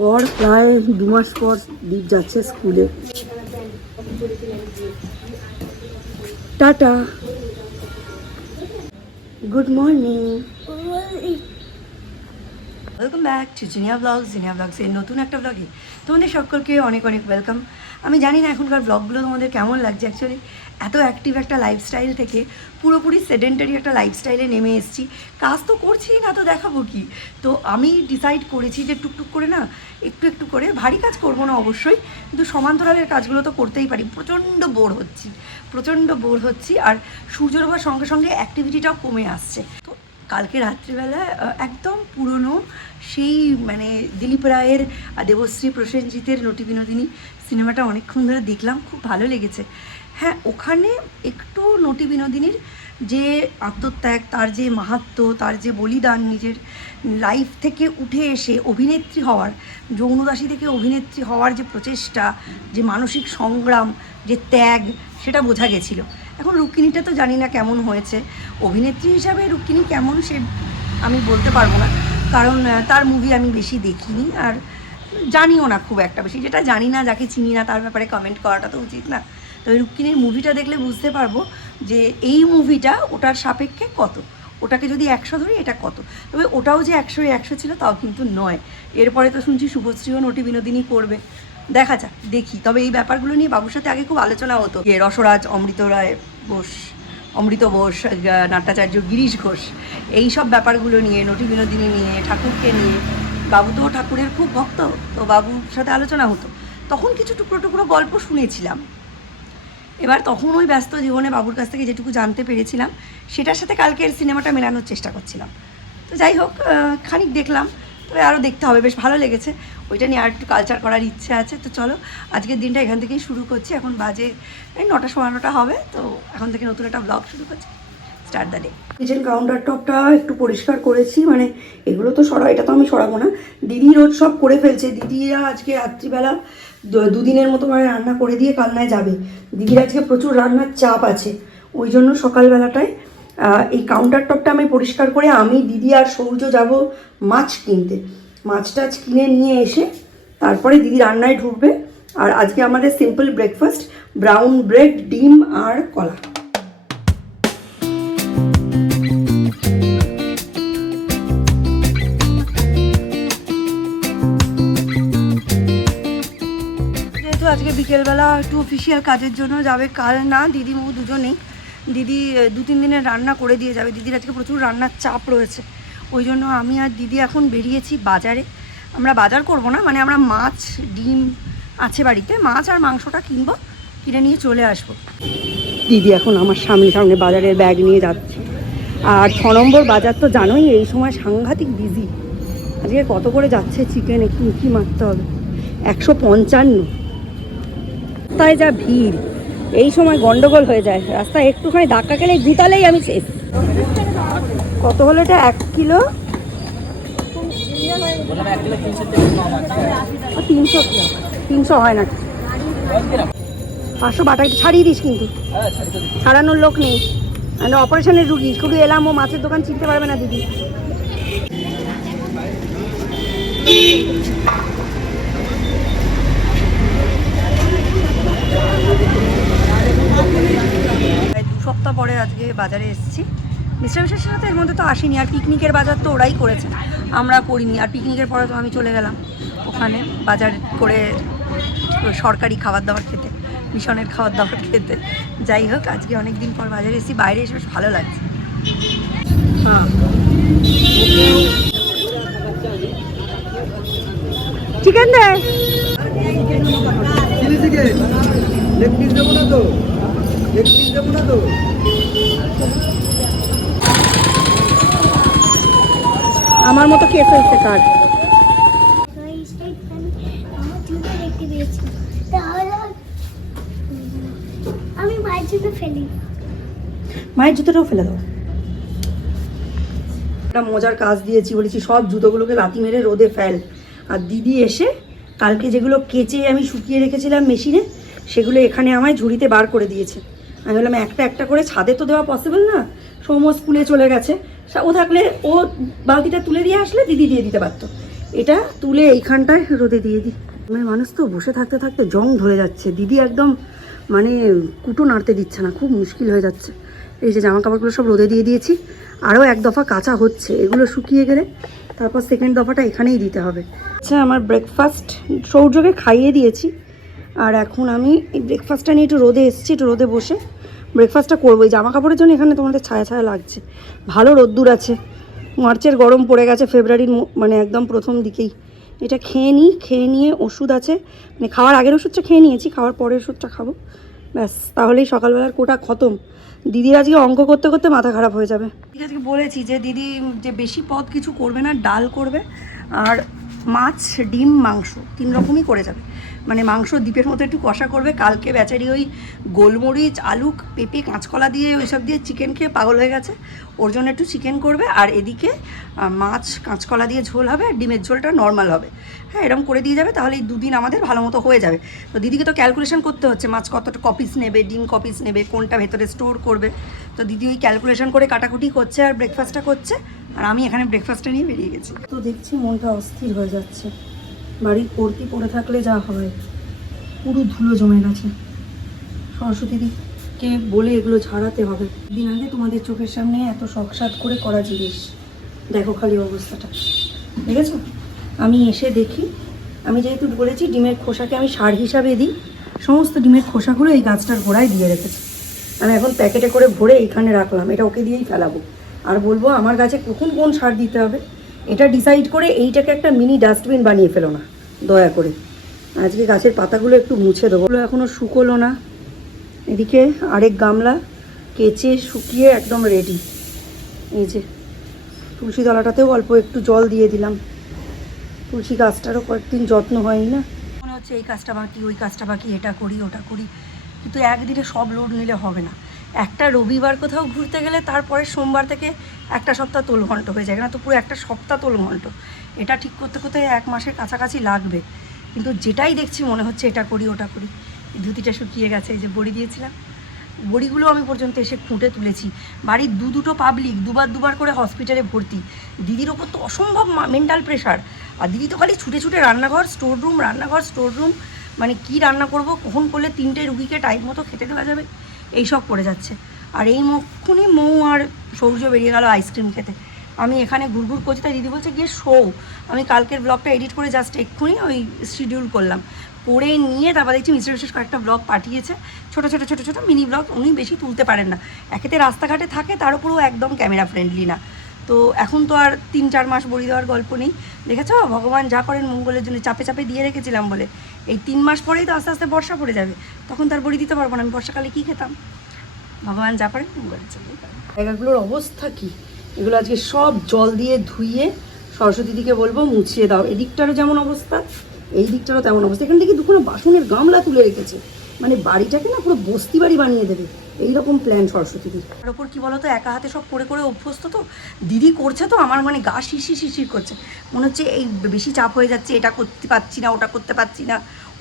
পর প্রায় 2 মাস পর দীপ যাচ্ছে স্কুলে। Tata, good morning, welcome back to Jinia ব্লগসের নতুন একটা ব্লগে তোমাদের সকলকে অনেক অনেক ওয়েলকাম। আমি জানি না এখনকার ব্লগগুলো তোমাদের কেমন লাগছে। অ্যাকচুয়ালি এত অ্যাক্টিভ একটা লাইফস্টাইল থেকে পুরোপুরি সেডেন্টারি একটা লাইফস্টাইলে নেমে এসেছি। কাজ তো করছি না, তো দেখাবো কি। তো আমি ডিসাইড করেছি যে টুকটুক করে না একটু একটু করে, ভারী কাজ করবো না অবশ্যই, কিন্তু সমান্তরালের কাজগুলো তো করতেই পারি। প্রচণ্ড বোর হচ্ছি আর সূর্য ওঠার সঙ্গে সঙ্গে অ্যাক্টিভিটিটাও কমে আসছে। তো কালকে রাত্রিবেলায় একদম পুরনো সেই মানে দিলীপ রায়ের দেবশ্রী প্রসেনজিতের নটি বিনোদিনী সিনেমাটা অনেকক্ষণ ধরে দেখলাম, খুব ভালো লেগেছে। হ্যাঁ, ওখানে একটু নটি বিনোদিনীর যে আত্মত্যাগ, তার যে মাহাত্ম্য, তার যে বলিদান, নিজের লাইফ থেকে উঠে এসে অভিনেত্রী হওয়ার, যৌনদাসী থেকে অভিনেত্রী হওয়ার যে প্রচেষ্টা, যে মানসিক সংগ্রাম, যে ত্যাগ, সেটা বোঝা গেছিলো। এখন রুক্মিণীটা তো জানি না কেমন হয়েছে, অভিনেত্রী হিসাবে রুক্মিণী কেমন সে আমি বলতে পারবো না, কারণ তার মুভি আমি বেশি দেখিনি আর জানিও না খুব একটা বেশি। যেটা জানি না, যাকে চিনি না, তার ব্যাপারে কমেন্ট করাটা তো উচিত না। তবে রুক্মিণীর মুভিটা দেখলে বুঝতে পারবো যে এই মুভিটা ওটার সাপেক্ষে কত, ওটাকে যদি 100 ধরি এটা কত। তবে ওটাও যে 100 ছিল তাও কিন্তু নয়। এরপরে তো শুনছি শুভশ্রীও নটি বিনোদিনী করবে, দেখা যাক, দেখি। তবে এই ব্যাপারগুলো নিয়ে বাবুর সাথে আগে খুব আলোচনা হতো, যে রসরাজ, অমৃত বোস, নাট্যাচার্য গিরিশ ঘোষ, এই সব ব্যাপারগুলো নিয়ে, নটি বিনোদিনী নিয়ে, ঠাকুরকে নিয়ে। বাবু তো ঠাকুরের খুব ভক্ত, তো বাবুর সাথে আলোচনা হতো, তখন কিছু টুকরো গল্প শুনেছিলাম। এবার তখন ওই ব্যস্ত জীবনে বাবুর কাছ থেকে যেটুকু জানতে পেরেছিলাম সেটার সাথে কালকের সিনেমাটা মেলানোর চেষ্টা করছিলাম। তো যাই হোক, খানিক দেখলাম, তবে আরও দেখতে হবে, বেশ ভালো লেগেছে। ওইটা নিয়ে আর একটু কালচার করার ইচ্ছে আছে। তো চলো আজকের দিনটা এখান থেকেই শুরু করছি। এখন বাজে 9টা 9:15 হবে, তো এখন থেকে নতুন একটা ব্লগ শুরু করছি। Start the day. Kitchen counter টপটা একটু পরিষ্কার করেছি, মানে এগুলো তো এটা তো আমি সরাবো না, দিদি রোজ সব করে ফেলছে। দিদিরা আজকে রাত্রিবেলা 2 দিনের মতো মানে রান্না করে দিয়ে কালনায় যাবে। দিদির আজকে প্রচুর রান্নার চাপ আছে, ওই জন্য সকালবেলাটায় এই কাউন্টার টপটা আমি পরিষ্কার করে, আমি, দিদি আর সৌর্য যাব মাছ কিনতে। মাছ টাছ কিনে নিয়ে এসে তারপরে দিদি রান্নায় ঢুকবে। আর আজকে আমাদের সিম্পল ব্রেকফাস্ট, ব্রাউন ব্রেড, ডিম আর কলা। যেহেতু আজকে বিকেলবেলা একটু অফিসিয়াল কাজের জন্য যাবে, কাল না, দিদি মৌ দুজনেই। দিদি 2-3 দিনের রান্না করে দিয়ে যাবে। দিদির আজকে প্রচুর রান্নার চাপ রয়েছে, ওই জন্য আমি আর দিদি এখন বেরিয়েছি বাজারে। আমরা বাজার করব না, মানে আমরা মাছ, ডিম আছে বাড়িতে, মাছ আর মাংসটা কিনবো, কিনে নিয়ে চলে আসবো। দিদি এখন আমার সামনে বাজারের ব্যাগ নিয়ে যাচ্ছে। আর 6 নম্বর বাজার তো জানোই এই সময় সাংঘাতিক বিজি। আজকে কত করে যাচ্ছে চিকেন, একটু উঁকি মারতে হবে। 155। রাস্তায় যা ভিড়, এই সময় গন্ডগোল হয়ে যায় রাস্তায়, একটুখানি ধাক্কা খেলে গুতালেই আমি শেষ। কত হলো এটা? 1 কিলো 300 হয় না, 500 বাটা। একটু ছাড়িয়ে দিস, কিন্তু ছাড়ানোর লোক নেই, আমি অপারেশনের রুগী, শুধু এলাম, ও মাছের দোকান চিনতে পারবে না দিদি। প্রায় 2 সপ্তাহ পরে আজকে বাজারে এসেছি। মিস্টার মিসের সাথে এর মধ্যে তো আসিনি, আর পিকনিকের বাজার তো ওরাই করেছে, আমরা করিনি। আর পিকনিকের পরে তো আমি চলে গেলাম ওখানে বাজার করে সরকারি খাবার দাবার খেতে, মিশনের খাবার দাবার খেতে। যাই হোক, আজকে অনেক দিন পর বাজারে এসেছি, বাইরে এসে বেশ ভালো লাগছে। হ্যাঁ, চিকেন দেয়। আমার মতো খেয়ে ফেলছে কাজ। আমি মায়ের জুতো ফেলি, মায়ের জুতোটাও ফেলে দাও। একটা মজার কাজ দিয়েছি, বলেছি সব জুতোগুলোকে লাথি মেরে রোদে ফেল। আর দিদি এসে কালকে যেগুলো কেচে আমি শুকিয়ে রেখেছিলাম মেশিনে, সেগুলো এখানে আমায় ঝুড়িতে বার করে দিয়েছে। আমি বললাম একটা একটা করে, ছাদে তো দেওয়া পসিবল না, সৌম্য স্কুলে চলে গেছে, ও থাকলে ও বালতিটা তুলে দিয়ে আসলে দিদি দিয়ে দিতে পারতো, এটা তুলে এইখানটায় রোদে দিয়ে দিই। আমার মানুষ তো বসে থাকতে থাকতে জং ধরে যাচ্ছে। দিদি একদম মানে কুটো নাড়তে দিচ্ছে না, খুব মুশকিল হয়ে যাচ্ছে। এই যে জামা কাপড়গুলো সব রোদে দিয়ে দিয়েছি, আরও এক দফা কাঁচা হচ্ছে। এগুলো শুকিয়ে গেলে তারপর সেকেন্ড দফাটা এখানেই দিতে হবে। আচ্ছা, আমার ব্রেকফাস্ট সৌর্যকে খাইয়ে দিয়েছি, আর এখন আমি এই ব্রেকফাস্টটা নিয়ে একটু রোদে এসেছি, একটু রোদে বসে ব্রেকফাস্টটা করবো। এই জামা কাপড়ের জন্য এখানে তোমাদের ছায়া ছায়া লাগছে, ভালো রোদ্দুর আছে। মার্চের গরম পড়ে গেছে, ফেব্রুয়ারির মানে একদম প্রথম দিকেই। এটা খেয়ে নিই, খেয়ে নিয়ে ওষুধ আছে, মানে খাওয়ার আগের ওষুধটা খেয়ে নিয়েছি, খাওয়ার পরের ওষুধটা খাবো, ব্যাস তাহলেই সকালবেলার কোটা খতম। দিদির আজকে অঙ্ক করতে করতে মাথা খারাপ হয়ে যাবে। ঠিক আছে, বলেছি যে দিদি যে বেশি পদ কিছু করবে না, ডাল করবে আর মাছ ডিম মাংস 3 রকমই করে যাবে। মানে মাংস দ্বীপের মতো একটু কষা করবে। কালকে বেচারি ওই গোলমরিচ আলু পেঁপে কাঁচকলা দিয়ে ওইসব দিয়ে চিকেন খেয়ে পাগল হয়ে গেছে, ওর জন্য একটু চিকেন করবে। আর এদিকে মাছ কাঁচকলা দিয়ে ঝোল হবে, আর ডিমের ঝোলটা নর্মাল হবে। হ্যাঁ, এরকম করে দিয়ে যাবে, তাহলে এই 2 দিন আমাদের ভালো মতো হয়ে যাবে। তো দিদিকে তো ক্যালকুলেশন করতে হচ্ছে, মাছ কতটা কপিস নেবে, ডিম কপিস নেবে, কোনটা ভেতরে স্টোর করবে। তো দিদি ওই ক্যালকুলেশন করে কাটাকুটি করছে আর ব্রেকফাস্টটা করছে, আর আমি এখানে ব্রেকফাস্টটা নিয়ে বেরিয়ে গেছি। তো দেখছি মনটা অস্থির হয়ে যাচ্ছে। বাড়ির কর্তি পড়ে থাকলে যা হয়, পুরো ধুলো জমে গেছে। সরস্বতী দিদিকে বলে এগুলো ঝাড়াতে হবে। দিন আগে তোমাদের চোখের সামনে এত শখসাদ করে করা জিনিস, দেখো খালি অবস্থাটা, দেখেছো? আমি এসে দেখি, আমি যেহেতু বলেছি ডিমের খোসাকে আমি সার হিসাবে দিই, সমস্ত ডিমের খোসাগুলো এই গাছটার গোড়ায় দিয়ে রেখেছি। আমি এখন প্যাকেটে করে ভরে এইখানে রাখলাম, এটা ওকে দিয়েই ফেলাবো। আর বলবো আমার গাছে কখন কোন সার দিতে হবে এটা ডিসাইড করে এইটাকে একটা মিনি ডাস্টবিন বানিয়ে ফেলো না দয়া করে। আজকে গাছের পাতাগুলো একটু মুছে দেবো, এখনও শুকোলো না। এদিকে আরেক গামলা কেচে শুকিয়ে একদম রেডি। এই যে তুলসী তলাটাতেও অল্প একটু জল দিয়ে দিলাম, তুলসী গাছটারও কয়েকদিন যত্ন হয়নি না। মনে হচ্ছে এই কাজটা বাকি, ওই কাজটা বাকি, এটা করি ওটা করি, কিন্তু একদিনে সব লোড নিলে হবে না। একটা রবিবার কোথাও ঘুরতে গেলে তারপরে সোমবার থেকে একটা সপ্তাহ তোলঘণ্ট হয়ে যায় না, তো পুরো একটা সপ্তাহ তোলঘণ্ট। এটা ঠিক করতে করতে 1 মাসের কাছাকাছি লাগবে। কিন্তু যেটাই দেখছি মনে হচ্ছে এটা করি ওটা করি। ধুতিটা শুকিয়ে গেছে, এই যে বড়ি দিয়েছিলাম, বড়িগুলো আমি পর্যন্ত এসে খুঁটে তুলেছি। বাড়ির দুটো পাবলিক দুবার করে হসপিটালে ভর্তি। দিদির ওপর তো অসম্ভব মেন্টাল প্রেশার, আর দিদি তো খালি ছুটে ছুটে রান্নাঘর স্টোর রুম, মানে কি রান্না করব, কখন করলে 3টে রুগীকে টাইম মতো খেতে দেওয়া যাবে, এইসব করে যাচ্ছে। আর এই মক্ষুনি মৌ আর সৌর্য বেরিয়ে গেল আইসক্রিম খেতে। আমি এখানে ঘুরঘুর করছি, তাই দিদি বলছে গিয়ে শো। আমি কালকের ব্লগটা এডিট করে জাস্ট এক্ষুনি ওই শিডিউল করলাম, করে নিয়ে তারপর দেখছি মিস্টার বিশেষ কয়েকটা ব্লগ পাঠিয়েছে, ছোটো মিনি ব্লগ। উনি বেশি তুলতে পারেন না, একেতে রাস্তাঘাটে থাকে, তার উপরেও একদম ক্যামেরা ফ্রেন্ডলি না। তো এখন তো আর 3-4 মাস বড়ি দেওয়ার গল্প নেই। দেখেছো ভগবান যা করেন মঙ্গলের জন্য, চাপে চাপে দিয়ে রেখেছিলাম বলে। এই 3 মাস পরেই তো আস্তে আস্তে বর্ষা পড়ে যাবে, তখন তার বড়ি দিতে পারবো না। আমি বর্ষাকালে কী খেতাম? ভগবান যা করেন মঙ্গলের জন্য। জায়গাগুলোর অবস্থা কী, এগুলো আজকে সব জল দিয়ে ধুইয়ে সরস্বতী দিকে বলবো মুছিয়ে দাও। এদিকটারও যেমন অবস্থা, এই দিকটারও তেমন অবস্থা। এখান থেকে দুখানা বাসনের গামলা তুলে রেখেছে, মানে বাড়িটাকে না পুরো বস্তি বাড়ি বানিয়ে দেবে, এইরকম প্ল্যান সরস্বতীদির। তার ওপর কী বলো তো, একা হাতে সব করে করে অভ্যস্ত তো, দিদি করছে তো আমার মানে গা শিরশির করছে, মনে হচ্ছে এই বেশি চাপ হয়ে যাচ্ছে, এটা করতে পারছি না ওটা করতে পারছি না,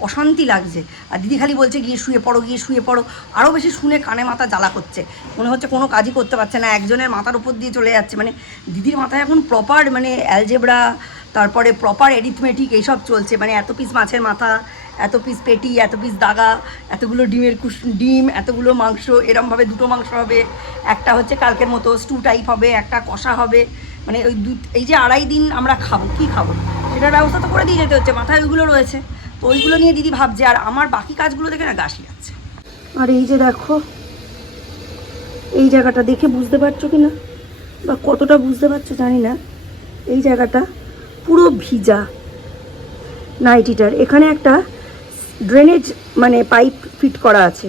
অশান্তি লাগছে। আর দিদি খালি বলছে গিয়ে শুয়ে পড়ো। আরও বেশি শুনে কানে মাথা জ্বালা করছে, মনে হচ্ছে কোনো কাজই করতে পারছে না, একজনের মাথার উপর দিয়ে চলে যাচ্ছে। মানে দিদির মাথায় এখন প্রপার মানে অ্যালজেব্রা, তারপরে প্রপার এরিথমেটিক এইসব চলছে। মানে এত পিস মাছের মাথা, এত পিস পেটি, এত পিস দাগা, এতগুলো ডিম, এতগুলো মাংস, এরমভাবে 2টো মাংস হবে, একটা হচ্ছে কালকের মতো স্টু টাইপ হবে, একটা কষা হবে। মানে ওই এই যে 2.5 দিন আমরা খাবো, কী খাবো সেটার ব্যবস্থা তো করে দিয়ে যেতে হচ্ছে, মাথায় ওইগুলো রয়েছে। তো ওইগুলো নিয়ে দিদি ভাবছে, আর আমার বাকি কাজগুলো দেখে না গাছি যাচ্ছে। আর এই যে দেখো এই জায়গাটা দেখে বুঝতে পারছো কি না, বা কতটা বুঝতে পারছো জানি না, এই জায়গাটা পুরো ভিজা নাইটিটার। এখানে একটা ড্রেনেজ মানে পাইপ ফিট করা আছে,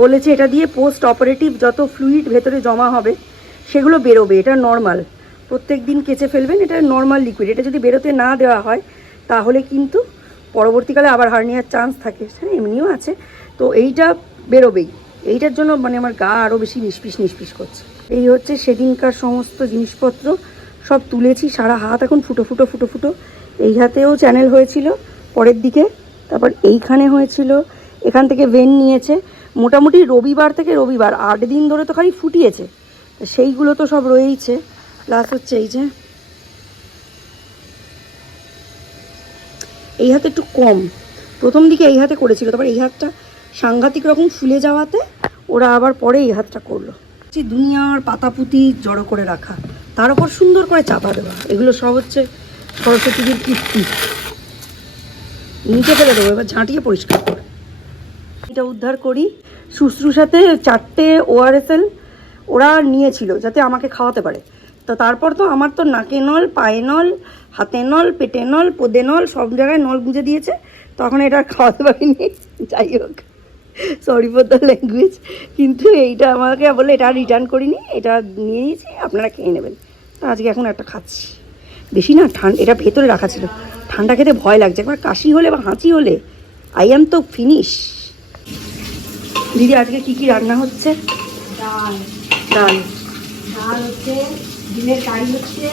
বলেছে এটা দিয়ে পোস্ট অপারেটিভ যত ফ্লুইড ভেতরে জমা হবে সেগুলো বেরোবে। এটা নর্মাল, প্রত্যেক দিন কেচে ফেলবেন, এটা নর্মাল লিকুইড। এটা যদি বেরোতে না দেওয়া হয় তাহলে কিন্তু পরবর্তীকালে আবার হার্নিয়ার চান্স থাকে, সেটা এমনিও আছে। তো এইটা বেরোবেই, এইটার জন্য মানে আমার গা আরও বেশি নিষ্পিস করছে। এই হচ্ছে সেদিনকার সমস্ত জিনিসপত্র সব তুলেছি, সারা হাত এখন ফুটো। এই হাতেও চ্যানেল হয়েছিল পরের দিকে, তারপর এইখানে হয়েছিল, এখান থেকে ভেন নিয়েছে। মোটামুটি রবিবার থেকে 8 দিন ধরে তো খালি ফুটিয়েছে, সেইগুলো তো সব রয়েইছে। প্লাস হচ্ছে এই যে এই হাতে একটু কম। প্রথম দিকে এই হাতে করেছিল, তারপর এই হাতটা সাংঘাতিক রকম ফুলে যাওয়াতে ওরা আবার পরে এই হাতটা করলো। দুনিয়ার পাতাপুতি জড়ো করে রাখা, তার উপর সুন্দর করে চাপা দেওয়া, এগুলো সব হচ্ছে সরস্বতীদের কীর্তি। নিচে ফেলে দেবো, এবার ঝাঁটিয়ে পরিষ্কার করে এটা উদ্ধার করি। শুশ্রূষাতে 4টে ORSL ওরা নিয়েছিল যাতে আমাকে খাওয়াতে পারে। তো তারপর তো আমার তো নাকে নল, পায়ে নল, হাতে নল, পেটে নল, পোদে নল, সব জায়গায় নল গুঁজে দিয়েছে, তখন এটা আর খাওয়াতে পারিনি। যাই হোক, সরি ফর দ্য ল্যাঙ্গুয়েজ, কিন্তু এইটা আমাকে বলে এটা রিটার্ন করিনি, এটা নিয়ে নিয়েছি, আপনারা খেয়ে নেবেন। তো আজকে এখন একটা খাচ্ছি। বেশি না ঠান্ডা, এটা ভেতরে রাখা ছিল, ঠান্ডা খেতে ভয় লাগছে। একবার কাশি হলে বা হাঁচি হলে আই অ্যাম তো ফিনিশ। দিদি আজকে কি কি রান্না হচ্ছে? ডাল ডাল ডাল হচ্ছে, ডিমের কারি হচ্ছে,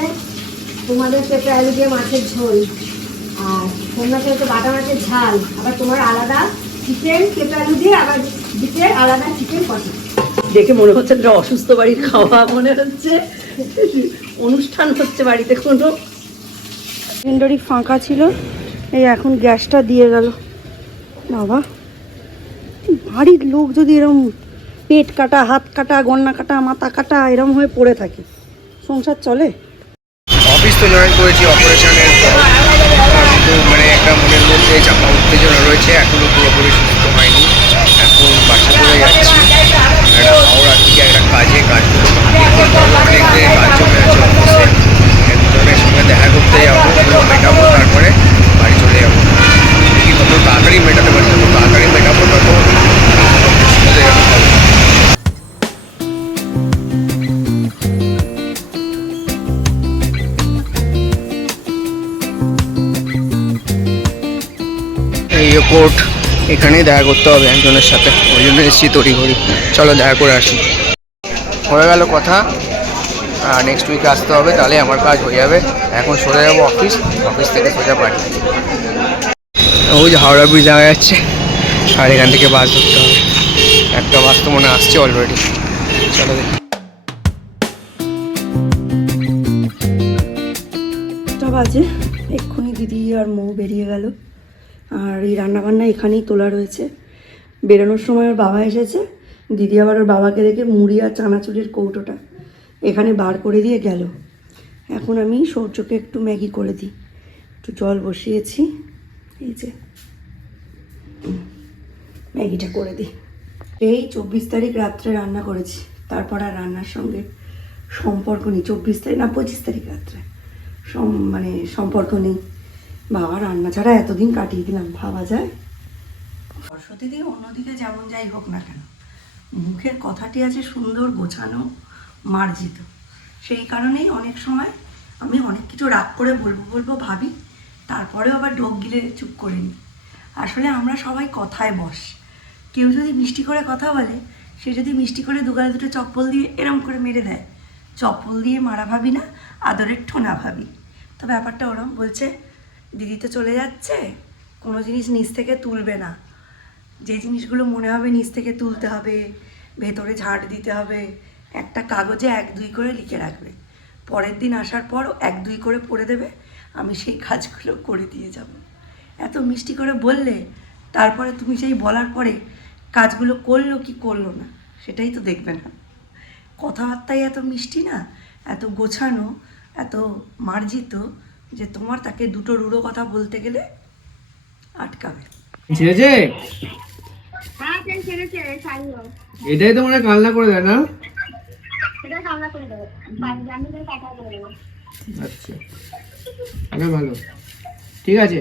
তোমাদের পেঁপে আলু দিয়ে মাছের ঝোল, আর তোমাদের হচ্ছে বাটা মাছের ঝাল, আবার তোমার আলাদা চিকেন পেঁপে আলু দিয়ে, আবার দিতে আলাদা চিকেন কষা। দেখে মনে হচ্ছে একটা অসুস্থ বাড়ির খাওয়া, মনে হচ্ছে অনুষ্ঠান হচ্ছে বাড়িতে কোনো। সিলিন্ডারই ফাঁকা ছিল, এই এখন গ্যাসটা দিয়ে গেল। বাবা, বাড়ির লোক যদি এরম পেট কাটা, হাত কাটা, গন্না কাটা, মাথা কাটা এরম হয়ে পড়ে থাকে, সংসার চলে? অফিস তো জয়েন করেছি অপারেশনের পর, কিন্তু মানে একটা মনের মধ্যে চাপা উত্তেজনা রয়েছে, এখনো পুরোপুরি সুস্থ হয়নি। এখন বাসা চলে যাচ্ছি একটা হাওড়া থেকে একটা কাজগুলো অনেক দিন কাজ জমে আছে অফিসে, একজনের সঙ্গে দেখা করতে যাবো, ওগুলো মেটাবো, তারপরে বাড়ি চলে যাবো। কি কত তাড়াতাড়ি মেটাতে পারি, যত তাড়াতাড়ি মেটাবো তত সুবিধা হবে। এই এয়ারপোর্ট, এখানেই দেখা করতে হবে একজনের সাথে, ওই জন্য এসেছি তড়িঘড়ি। চলো দেখা করে আসি। হয়ে গেল কথা, নেক্সট উইকে আসতে হবে, তাহলে আমার কাজ হয়ে যাবে। এখন সোজা যাবো অফিস, অফিস থেকে সোজা বাড়ি। ওই যে হাওড়া ব্রিজ দেখা যাচ্ছে, আর এখান থেকে বাস ধরতে হবে। একটা বাস তো মনে আসছে অলরেডি, চলো দেখি। বাজে এক্ষুনি দিদি আর মৌ বেরিয়ে গেল, আর এই রান্নাবান্না এখানেই তোলা রয়েছে। বেরোনোর সময় ওর বাবা এসেছে, দিদি আবার ওর বাবাকে দেখে মুড়ি আর চানাচুরের কৌটোটা এখানে বার করে দিয়ে গেল। এখন আমি সৌর্যকে একটু ম্যাগি করে দিই, একটু জল বসিয়েছি, এই যে ম্যাগিটা করে দিই। এই 24 তারিখ রাত্রে রান্না করেছি, তারপর আর রান্নার সঙ্গে সম্পর্ক নেই। 24 তারিখ না 25 তারিখ রাত্রে মানে সম্পর্ক নেই। বাবা রান্না ছাড়া এতদিন কাটিয়ে দিলাম, ভাবা যায়? সরস্বতী দিয়ে অন্যদিকে যেমন যাই হোক না কেন, মুখের কথাটি আছে সুন্দর, গোছানো, মার্জিত। সেই কারণেই অনেক সময় আমি অনেক কিছু রাগ করে বলবো ভাবি, তারপরেও আবার ডোক গিলে চুপ করে নিই। আসলে আমরা সবাই কথায় বশ। কেউ যদি মিষ্টি করে কথা বলে, সে যদি মিষ্টি করে দুগালে দুটো চপ্পল দিয়ে এরম করে মেরে দেয়, চপ্পল দিয়ে মারা ভাবি না, আদরের ঠোনা ভাবি। তো ব্যাপারটা ওরম। বলছে দিদি তো চলে যাচ্ছে, কোনো জিনিস নিচ থেকে তুলবে না, যে জিনিসগুলো মনে হবে নিচ থেকে তুলতে হবে, ভেতরে ঝাঁট দিতে হবে, একটা কাগজে 1-2 করে লিখে রাখবে, পরের দিন আসার পর 1-2 করে পড়ে দেবে, আমি সেই কাজগুলো করে দিয়ে যাব। এত মিষ্টি করে বললে তারপরে তুমি সেই বলার পরে কাজগুলো করলো কি করলো না সেটাই তো দেখবে না। কথাবার্তায় এত মিষ্টি না, এত গোছানো, এত মার্জিত যে তোমার তাকে দুটো রুড়ো কথা বলতে গেলে আটকাবে। ছেড়েছে? হ্যাঁ ছেড়েছে, ছাড়লো। এটাই তো মনে হয় কান্না করে দেয় না? সেটা সামলা করে দেবো, আমি তো কাটা করে দেবো। আচ্ছা, আগে ভালো, ঠিক আছে।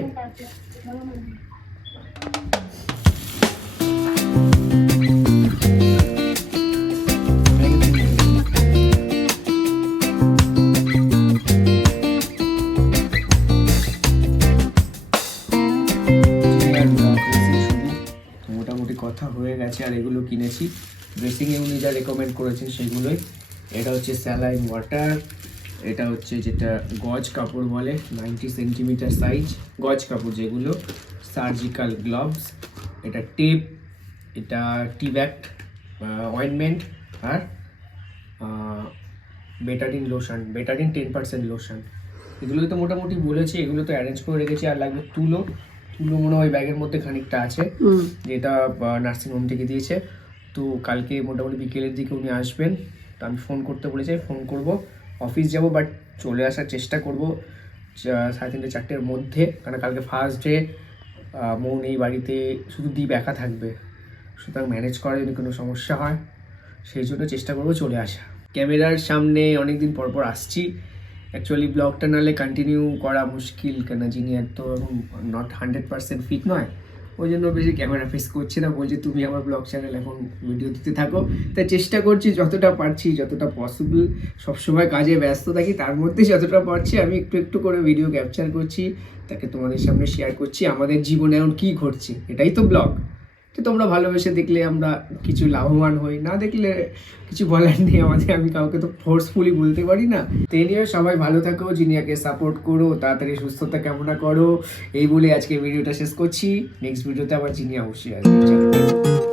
মোটামুটি কথা হয়ে গেছে, আর এগুলো কিনেছি ড্রেসিংয়ে উনি যা রেকমেন্ড করেছেন সেগুলোই। এটা হচ্ছে স্যালাইন ওয়াটার, এটা হচ্ছে যেটা গজ কাপড় বলে 90 সেন্টিমিটার সাইজ গজ কাপড় যেগুলো, সার্জিক্যাল গ্লাভস, এটা টেপ, এটা টিব্যাক্ট অয়েনমেন্ট, আর বেটাডিন লোশন, বেটাডিন 10% লোশন। এগুলোই তো মোটামুটি বলেছি, এগুলো তো অ্যারেঞ্জ করে রেখেছি। আর লাগবে তুলো, তুলো মনে হয় ব্যাগের মধ্যে খানিকটা আছে, যেটা নার্সিং হোম থেকে দিয়েছে। তো কালকে মোটামুটি বিকেলের দিকে উনি আসবেন, তো আমি ফোন করতে বলেছি, ফোন করব। অফিস যাব, বাট চলে আসার চেষ্টা করব 3:30 4টের মধ্যে, কারণ কালকে ফার্স্ট ডে, মৌ নেই বাড়িতে, শুধু দীপ একা থাকবে, সুতরাং ম্যানেজ করার যদি কোনো সমস্যা হয় সেই জন্য চেষ্টা করবো চলে আসা। ক্যামেরার সামনে অনেকদিন পর পর আসছি, অ্যাকচুয়ালি ব্লগটা নাহলে কন্টিনিউ করা মুশকিল, কেন যিনি এত নট 100% ফিট নয়, ওই জন্য বেশি ক্যামেরা ফেস করছি না। বলছি তুমি আমার ব্লগ চ্যানেল এখন ভিডিও দিতে থাকো, তাই চেষ্টা করছি যতটা পারছি, যতটা পসিবল। সবসময় কাজে ব্যস্ত থাকি, তার মধ্যে যতটা পারছি আমি একটু একটু করে ভিডিও ক্যাপচার করছি, তাকে তোমাদের সামনে শেয়ার করছি আমাদের জীবনে এখন কী ঘটছে, এটাই তো ব্লগ। তো তোমরা ভালোবেসে দেখলে আমরা কিছু লাভবান হই, না দেখলে কিছু বলার নেই আমাদের, আমি কাউকে তো ফোর্সফুলি বলতে পারি না। তো এই নিয়ে সবাই ভালো থাকো, জিনিয়াকে সাপোর্ট করো, তাড়াতাড়ি সুস্থতা কামনা করো, এই বলে আজকে ভিডিওটা শেষ করছি। নেক্সট ভিডিওতে আবার জিনিয়া অবশ্যই আসবে।